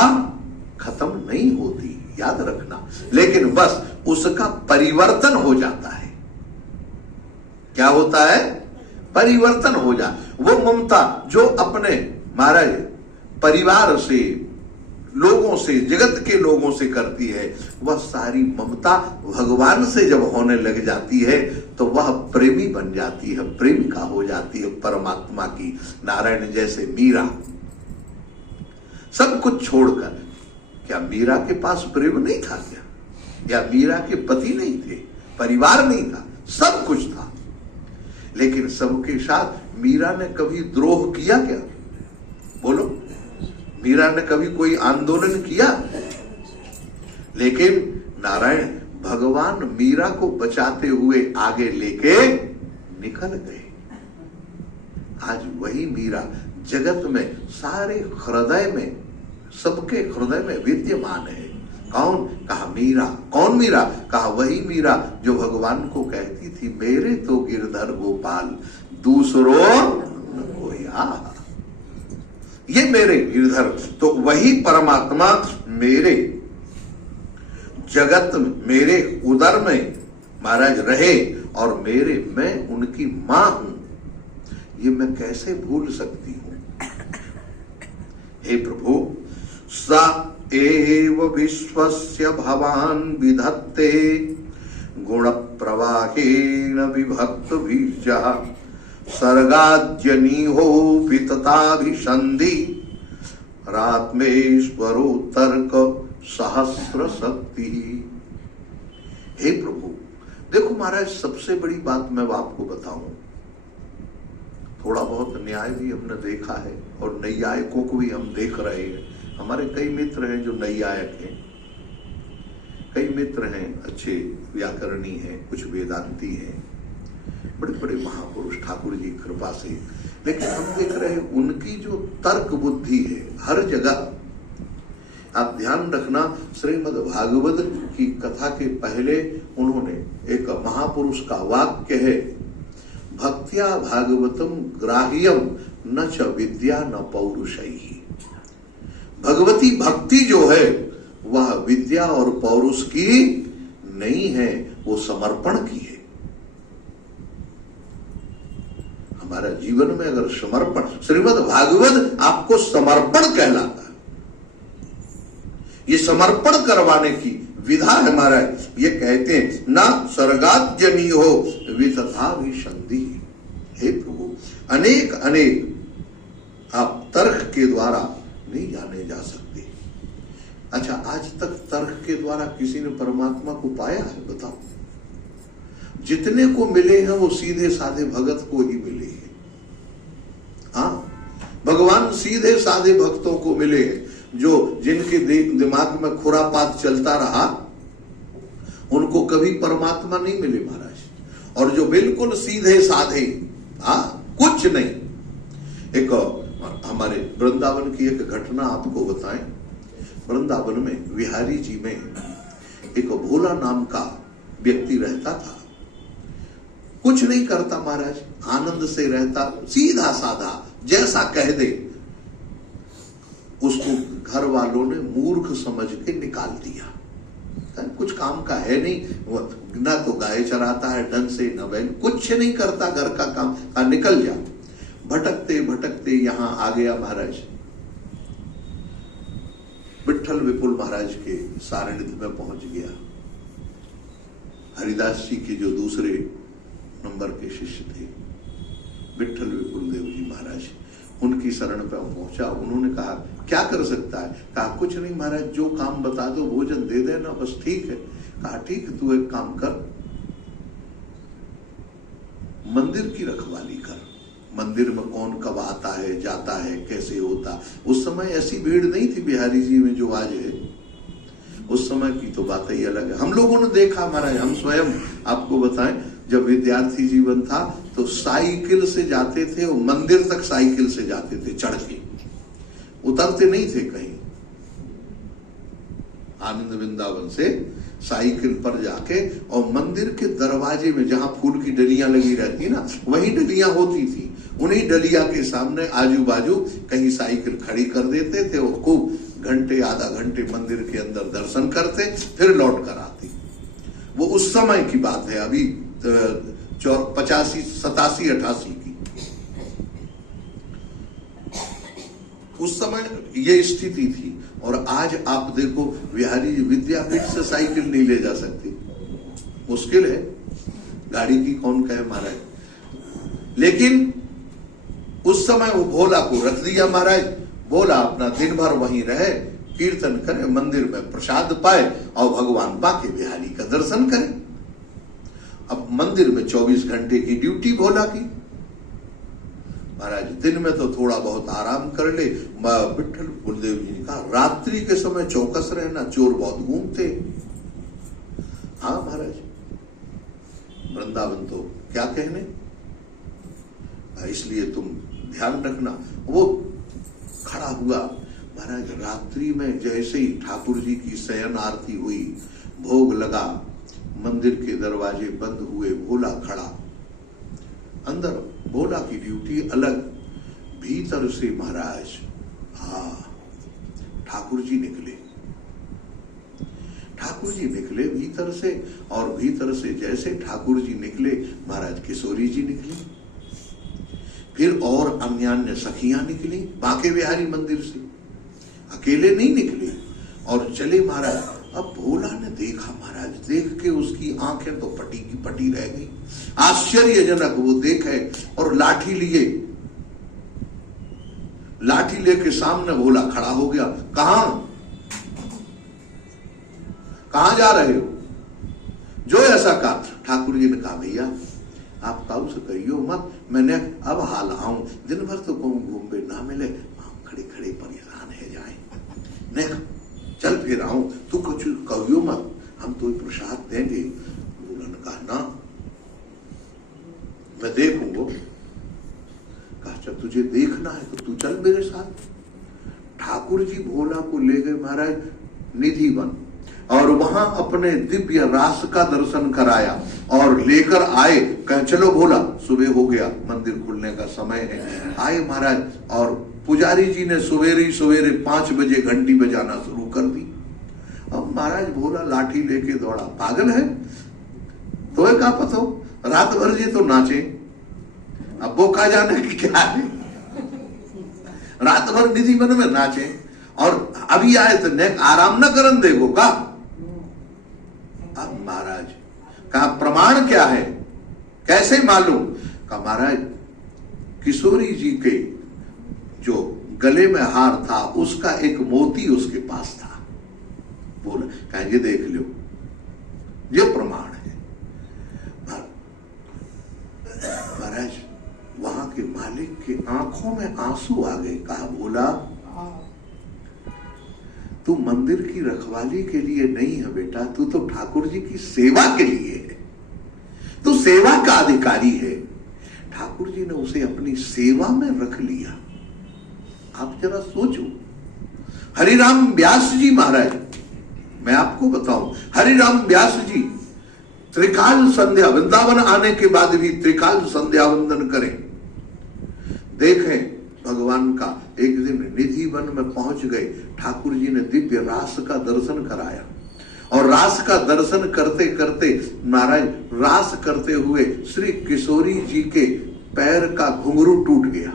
खत्म नहीं होती, याद रखना। लेकिन बस उसका परिवर्तन हो जाता है। क्या होता है? परिवर्तन हो जा। वो ममता जो अपने महाराज परिवार से, लोगों से, जगत के लोगों से करती है, वह सारी ममता भगवान से जब होने लग जाती है तो वह प्रेमी बन जाती है, प्रेमिका हो जाती है परमात्मा की। नारायण जैसे मीरा सब कुछ छोड़कर, क्या मीरा के पास प्रेम नहीं था क्या? या मीरा के पति नहीं थे, परिवार नहीं था, सब कुछ था, लेकिन सबके साथ मीरा ने कभी द्रोह किया क्या? बोलो, मीरा ने कभी कोई आंदोलन किया? लेकिन नारायण भगवान मीरा को बचाते हुए आगे लेके निकल गए। आज वही मीरा जगत में, सारे हृदय में, सबके हृदय में विद्यमान है। कौन? कहा मीरा। कौन मीरा? कहा वही मीरा जो भगवान को कहती थी, मेरे तो गिरधर गोपाल दूसरों न कोया। ये मेरे गिरधर, तो वही परमात्मा मेरे जगत में, मेरे उदर में महाराज रहे और मेरे, मैं उनकी मां हूं। ये मैं कैसे भूल सकती हूं? हे प्रभु, सा एव विश्वस्य भवान विधत्ते गुण प्रवाहेण विभक्त बीजा सर्गाद्यनीहो वितताभिसंधि रात्मेश्वरो तर्क सहस्र शक्ति। हे प्रभु, देखो महाराज, सबसे बड़ी बात मैं आपको बताऊं, थोड़ा बहुत न्याय भी हमने देखा है और नैयायिकों को भी हम देख रहे हैं। हमारे कई मित्र हैं जो नैयायिक हैं, कई मित्र हैं अच्छे व्याकरणी हैं, कुछ वेदांती हैं, बड़े बड़े महापुरुष ठाकुर जी कृपा से। लेकिन हम देख रहे हैं उनकी जो तर्क बुद्धि है हर जगह। आप ध्यान रखना, श्रीमद् भागवत की कथा के पहले उन्होंने एक महापुरुष का वाक्य है, भक्त्या भागवतम ग्राह्यम न च विद्या न पौरुषैः। भगवती भक्ति जो है वह विद्या और पौरुष की नहीं है, वो समर्पण की है। हमारा जीवन में अगर समर्पण, श्रीमद् भागवत आपको समर्पण कहलाता है। ये समर्पण करवाने की विधा है महाराज। ये कहते हैं ना सर्गाद्यनी हो वितथा भी संधि। हे प्रभु, अनेक अनेक आप तर्क के द्वारा नहीं जाने जा सकते। अच्छा, आज तक तर्क के द्वारा किसी ने परमात्मा को पाया है? बताओ। जितने को मिले हैं वो सीधे साधे भगत को ही मिले हैं। हाँ, भगवान सीधे साधे भक्तों को मिले हैं, जो जिनके दिमाग में खुरापात चलता रहा उनको कभी परमात्मा नहीं मिले महाराज। और जो बिल्कुल सीधे साधे, कुछ नहीं। एक हमारे वृंदावन की एक घटना आपको बताएं। वृंदावन में विहारी जी में एक भोला नाम का व्यक्ति रहता था। कुछ नहीं करता महाराज, आनंद से रहता, सीधा साधा, जैसा कह दे उसको घर वालों ने मूर्ख समझ के निकाल दिया। कुछ काम का है नहीं, ना तो गाय चराता है ढंग से, न बैल, कुछ नहीं करता घर का काम, निकल जा। भटकते भटकते यहां आ गया महाराज, विट्ठल विपुल महाराज के सारनिध्य में पहुंच गया। हरिदास जी के जो दूसरे नंबर के शिष्य थे, विट्ठल विपुल देव जी महाराज, उनकी शरण पे पहुंचा। उन्होंने कहा क्या कर सकता है? कहा कुछ नहीं महाराज, जो काम बता दो, भोजन दे देना, बस ठीक है। कहा ठीक है, तू एक काम कर, मंदिर की रखवाली कर। मंदिर में कौन कब आता है, जाता है, कैसे होता। उस समय ऐसी भीड़ नहीं थी बिहारी जी में जो आज है। उस समय की तो बात ही अलग है। हम लोगों ने देखा महाराज, हम स्वयं आपको बताएं, जब विद्यार्थी जीवन था तो साइकिल से जाते थे, और मंदिर तक साइकिल से जाते थे, चढ़ के, उतरते नहीं थे कहीं। आनंद वृंदावन से साइकिल पर जाके, और मंदिर के दरवाजे में जहां फूल की डलियां लगी रहती ना, वही डलियां होती थी। उन्हीं डलिया के सामने आजू बाजू कहीं साइकिल खड़ी कर देते थे, और खूब घंटे आधा घंटे मंदिर के अंदर दर्शन करते, फिर लौट कर आते। वो उस समय की बात है, अभी 25 85, 87, 88 की। उस समय ये स्थिति थी। और आज आप देखो, बिहारी विद्यापीठ से साइकिल नहीं ले जा सकते, मुश्किल है, गाड़ी की कौन कहे महाराज। लेकिन उस समय वो भोला को रख दिया महाराज। भोला अपना दिन भर वहीं रहे, कीर्तन करे, मंदिर में प्रसाद पाए और भगवान बाके बिहारी का दर्शन करे। अब मंदिर में 24 घंटे की ड्यूटी भोला की। महाराज दिन में तो थोड़ा बहुत आराम कर ले। विठल गुरुदेव जी ने कहा रात्रि के समय चौकस रहना, चोर बहुत घूमते। हाँ महाराज, वृंदावन तो क्या कहने, इसलिए तुम ध्यान रखना। वो खड़ा हुआ महाराज, रात्रि में जैसे ही ठाकुर जी की शयन आरती हुई, भोग लगा, मंदिर के दरवाजे बंद हुए, भोला खड़ा। अंदर भोला की ड्यूटी अलग, भीतर से महाराज ठाकुर जी निकले। ठाकुर जी निकले भीतर से, और भीतर से जैसे ठाकुर जी निकले, महाराज किशोरी जी निकली, फिर और अन्य सखियां निकली बांके बिहारी मंदिर से, अकेले नहीं निकले और चले महाराज। अब भोला ने देखा महाराज, देख के उसकी आंखें तो पटी की पटी रह गई, आश्चर्यजनक वो देखे। और लाठी लिए, लाठी लेके सामने भोला खड़ा हो गया। कहां जा रहे हो? जो ऐसा कहा। ठाकुर जी ने कहा भैया आप काऊ से कहियो मत, मैंने अब हाल आऊं, दिन भर तो कहूं घूमे ना मिले, खड़े खड़े परेशान है जाए, ने चल फिर आऊं, तू कुछ कहियो मत, हम तो प्रसाद देंगे। उन्होंने कहा ना, मैं देखूंगा। कहा चल तुझे देखना है तो तू चल मेरे साथ। ठाकुर जी भोला को ले गए महाराज निधि वन, और वहां अपने दिव्य रास का दर्शन कराया और लेकर आए। कहा चलो भोला, सुबह हो गया, मंदिर खुलने का समय है। आए महाराज, और पुजारी जी ने सवेरे सवेरे 5 बजे घंटी बजाना शुरू कर दी। अब महाराज भोला लाठी लेके दौड़ा, पागल है तो क्या पता, रात भर जी तो नाचे, अब वो कहा जाने की क्या है, रात भर निधि वन में नाचे। और अभी आए तो ने आराम न करन देगो का। अब महाराज कहा प्रमाण क्या है, कैसे मालूम? कहा महाराज किशोरी जी के जो गले में हार था उसका एक मोती उसके पास था। बोला कहा ये देख लो, ये प्रमाण है। महाराज वहां के मालिक के आंखों में आंसू आ गए। कहा बोला तू मंदिर की रखवाली के लिए नहीं है बेटा, तू तो ठाकुर जी की सेवा के लिए है, तू सेवा का अधिकारी है। ठाकुर जी ने उसे अपनी सेवा में रख लिया। आप जरा सोचो, हरिराम व्यास जी महाराज, मैं आपको बताऊं, हरिराम व्यास जी त्रिकाल संध्या, वृंदावन आने के बाद भी त्रिकाल संध्या वंदन करें। देखें भगवान का, एक दिन निधि वन में पहुंच गए, ठाकुर जी ने दिव्य रास का दर्शन कराया, और रास का दर्शन करते करते महाराज रास करते हुए श्री किशोरी जी के पैर का घुंघरू टूट गया,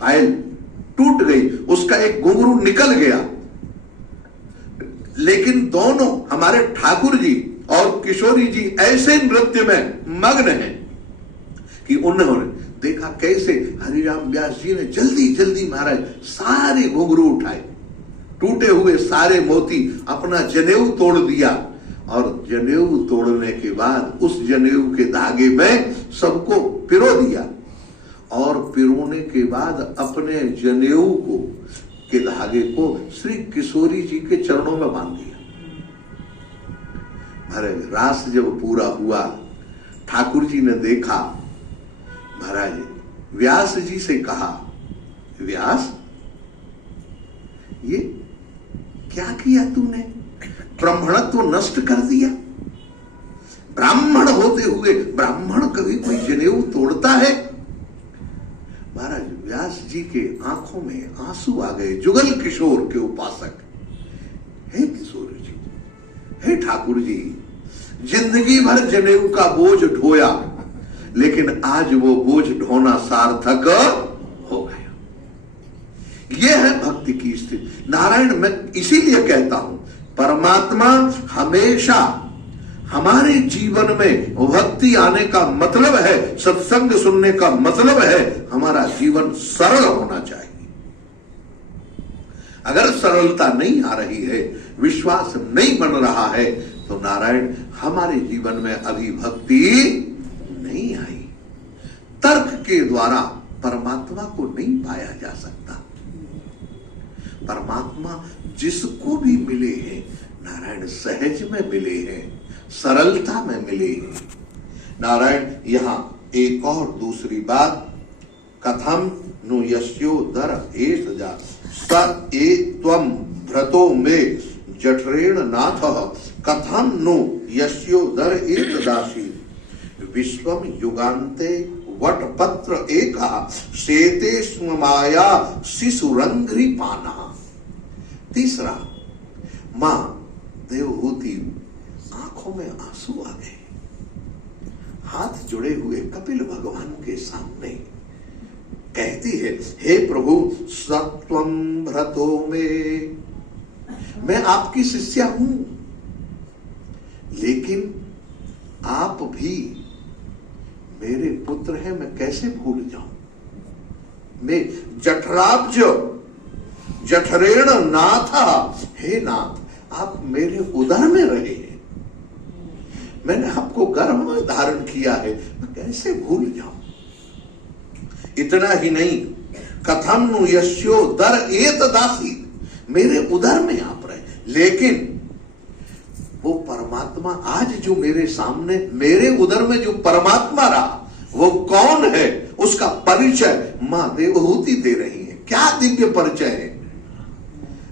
पायल टूट गई, उसका एक घुंघरू निकल गया। लेकिन दोनों हमारे ठाकुर जी और किशोरी जी ऐसे नृत्य में मग्न हैं कि उन्होंने देखा कैसे हरिराम व्यास जी ने जल्दी जल्दी महाराज सारे घुंघरू उठाए, टूटे हुए सारे मोती, अपना जनेऊ तोड़ दिया, और जनेऊ तोड़ने के बाद उस जनेऊ के धागे में सबको पिरो दिया, और पिरोने के बाद अपने जनेऊ को के धागे को श्री किशोरी जी के चरणों में बांध दिया। महाराज रास जब पूरा हुआ, ठाकुर जी ने देखा, महाराज व्यास जी से कहा, व्यास ये क्या किया तूने, ब्राह्मणत्व नष्ट कर दिया। ब्राह्मण होते हुए ब्राह्मण कभी कोई जनेऊ तोड़ता है? महाराज व्यास जी के आंखों में आंसू आ गए। जुगल किशोर के उपासक, हे किशोर जी, हे ठाकुर जी, जिंदगी भर जनेऊ का बोझ ढोया, लेकिन आज वो बोझ ढोना सार्थक हो गया। ये है भक्ति की स्थिति। नारायण, मैं इसीलिए कहता हूं परमात्मा हमेशा हमारे जीवन में भक्ति आने का मतलब है, सत्संग सुनने का मतलब है हमारा जीवन सरल होना चाहिए। अगर सरलता नहीं आ रही है, विश्वास नहीं बन रहा है, तो नारायण हमारे जीवन में अभी भक्ति नहीं आई। तर्क के द्वारा परमात्मा को नहीं पाया जा सकता। परमात्मा जिसको भी मिले हैं नारायण सहज में मिले हैं, सरलता में मिले हैं। नारायण यहां एक और दूसरी बात, कथम नु यस्योदर एष जा स ए त्वं भ्रतो मे जठरेण नाथ कथम नु यस्योदर एतदासी विश्वम युगान्ते वटपत्र एका शेते स्म माया शिशुरंघ्रि पाना। तीसरा, मां देवहूति आंखों में आंसू आ गए, हाथ जुड़े हुए कपिल भगवान के सामने कहती है, हे प्रभु सत्वं भ्रतो में, मैं आपकी शिष्या हूं, लेकिन आप भी मेरे पुत्र हैं, मैं कैसे भूल जाऊं। मैं जठराब्ज जठरेण नाथ, हे नाथ आप मेरे उदर में रहे हैं, मैंने आपको गर्भ में धारण किया है, मैं कैसे भूल जाऊं। इतना ही नहीं, कथम नु यस्यो दर एतदासी, मेरे उदर में आप रहे, लेकिन वो परमात्मा आज जो मेरे सामने मेरे उदर में जो परमात्मा रहा वो कौन है, उसका परिचय मां देवहूति दे रही है। क्या दिव्य परिचय है,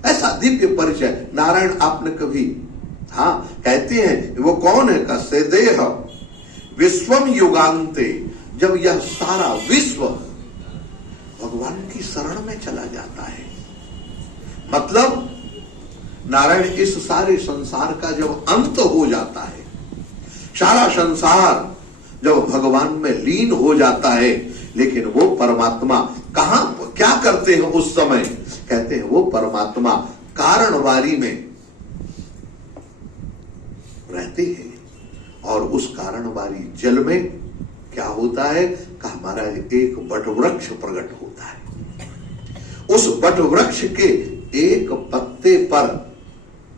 ऐसा दिव्य परिचय नारायण आपने कभी, हाँ कहते हैं वो कौन है, कसे देह विश्वम युगान्ते, जब यह सारा विश्व भगवान की शरण में चला जाता है, मतलब नारायण इस सारे संसार का जब अंत हो जाता है, सारा संसार जब भगवान में लीन हो जाता है, लेकिन वो परमात्मा कहां क्या करते हैं उस समय, कहते हैं वो परमात्मा कारणवारी में रहते हैं, और उस कारणवारी जल में क्या होता है कि हमारा एक वटवृक्ष प्रकट होता है। उस वटवृक्ष के एक पत्ते पर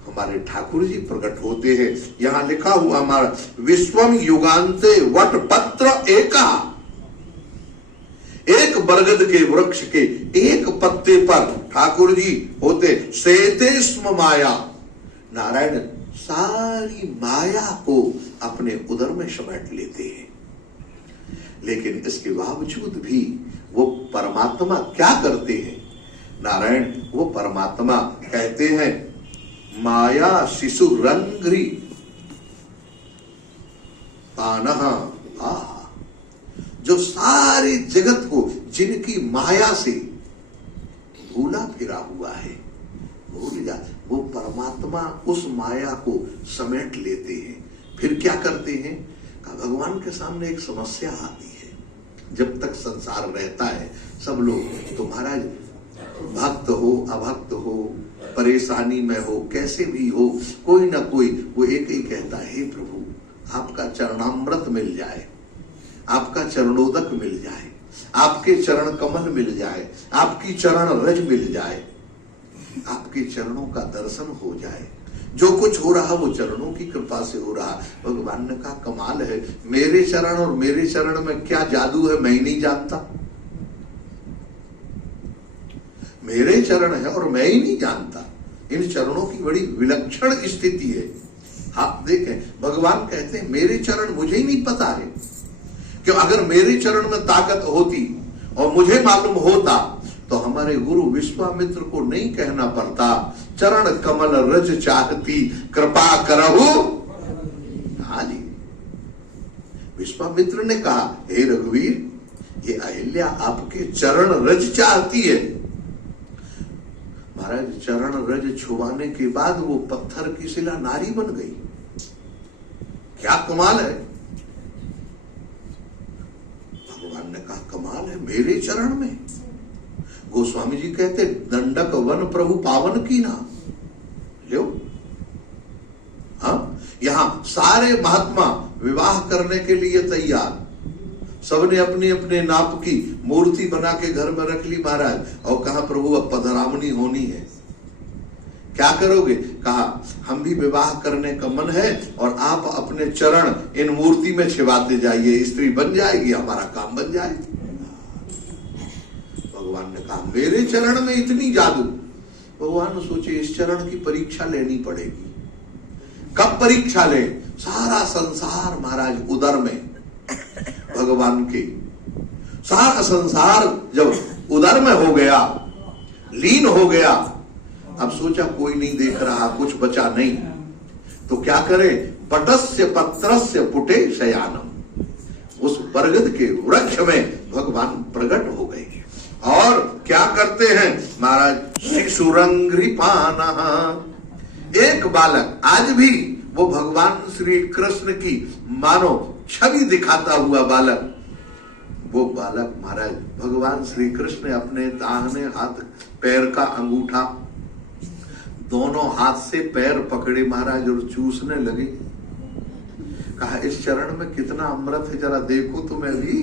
हमारे ठाकुर जी प्रकट होते हैं। यहां लिखा हुआ हमारा विश्वम युगान्ते वटपत्र एका, एक बरगद के वृक्ष के एक पत्ते पर ठाकुर जी होते, सेते स्म माया, नारायण सारी माया को अपने उदर में समेट लेते हैं। लेकिन इसके बावजूद भी वो परमात्मा क्या करते हैं, नारायण वो परमात्मा कहते हैं माया शिशु रंघ्रि पानः, जो सारे जगत को जिनकी माया से भूला फिरा हुआ है, भूल जा, वो परमात्मा उस माया को समेट लेते हैं। फिर क्या करते हैं, भगवान के सामने एक समस्या आती है, जब तक संसार रहता है सब लोग तो महाराज भक्त हो अभक्त हो परेशानी में हो कैसे भी हो, कोई ना कोई वो एक ही कहता है, हे प्रभु आपका चरणामृत मिल जाए, आपका चरणोदक मिल जाए, आपके चरण कमल मिल जाए, आपकी चरण रज मिल जाए, आपके चरणों का दर्शन हो जाए, जो कुछ हो रहा वो चरणों की कृपा से हो रहा। भगवान ने कहा कमाल है, मेरे चरण और मेरे चरण में क्या जादू है मैं ही नहीं जानता, मेरे चरण है और मैं ही नहीं जानता, इन चरणों की बड़ी विलक्षण स्थिति है। आप देखें भगवान कहते हैं मेरे चरण मुझे ही नहीं पता है, क्यों अगर मेरे चरण में ताकत होती और मुझे मालूम होता तो हमारे गुरु विश्वामित्र को नहीं कहना पड़ता चरण कमल रज चाहती कृपा करहु। हाँ जी, विश्वामित्र ने कहा हे रघुवीर ये अहिल्या आपके चरण रज चाहती है। महाराज चरण रज छुआने के बाद वो पत्थर की शिला नारी बन गई, क्या कमाल है। भगवान ने कहा कमाल है, मेरे चरण में। गोस्वामी जी कहते दंडक वन प्रभु पावन की ना लो। हाँ, यहां सारे महात्मा विवाह करने के लिए तैयार, सबने अपने अपने नाप की मूर्ति बना के घर में रख ली महाराज, और कहा प्रभु अब पधरामनी होनी है, क्या करोगे? कहा हम भी विवाह करने का मन है और आप अपने चरण इन मूर्ति में छिपाते जाइए, स्त्री बन जाएगी, हमारा काम बन जाएगा। भगवान ने कहा मेरे चरण में इतनी जादू। भगवान सोचे इस चरण की परीक्षा लेनी पड़ेगी। कब परीक्षा ले? सारा संसार महाराज उदर में भगवान के, सारा संसार जब उदर में हो गया, लीन हो गया, अब सोचा कोई नहीं देख रहा, कुछ बचा नहीं, तो क्या करे? पटस्य पत्रस्य पुटे शयानम, उस बरगद के वृक्ष में भगवान प्रकट हो गए। और क्या करते हैं महाराज? शिशुरंघ्रिपान, एक बालक, आज भी वो भगवान श्री कृष्ण की मानो छवि दिखाता हुआ बालक, वो बालक महाराज भगवान श्री कृष्ण ने अपने दाहिने हाथ पैर का अंगूठा दोनों हाथ से पैर पकड़े महाराज और चूसने लगे। कहा इस चरण में कितना अमृत है, जरा देखो तो मैं भी।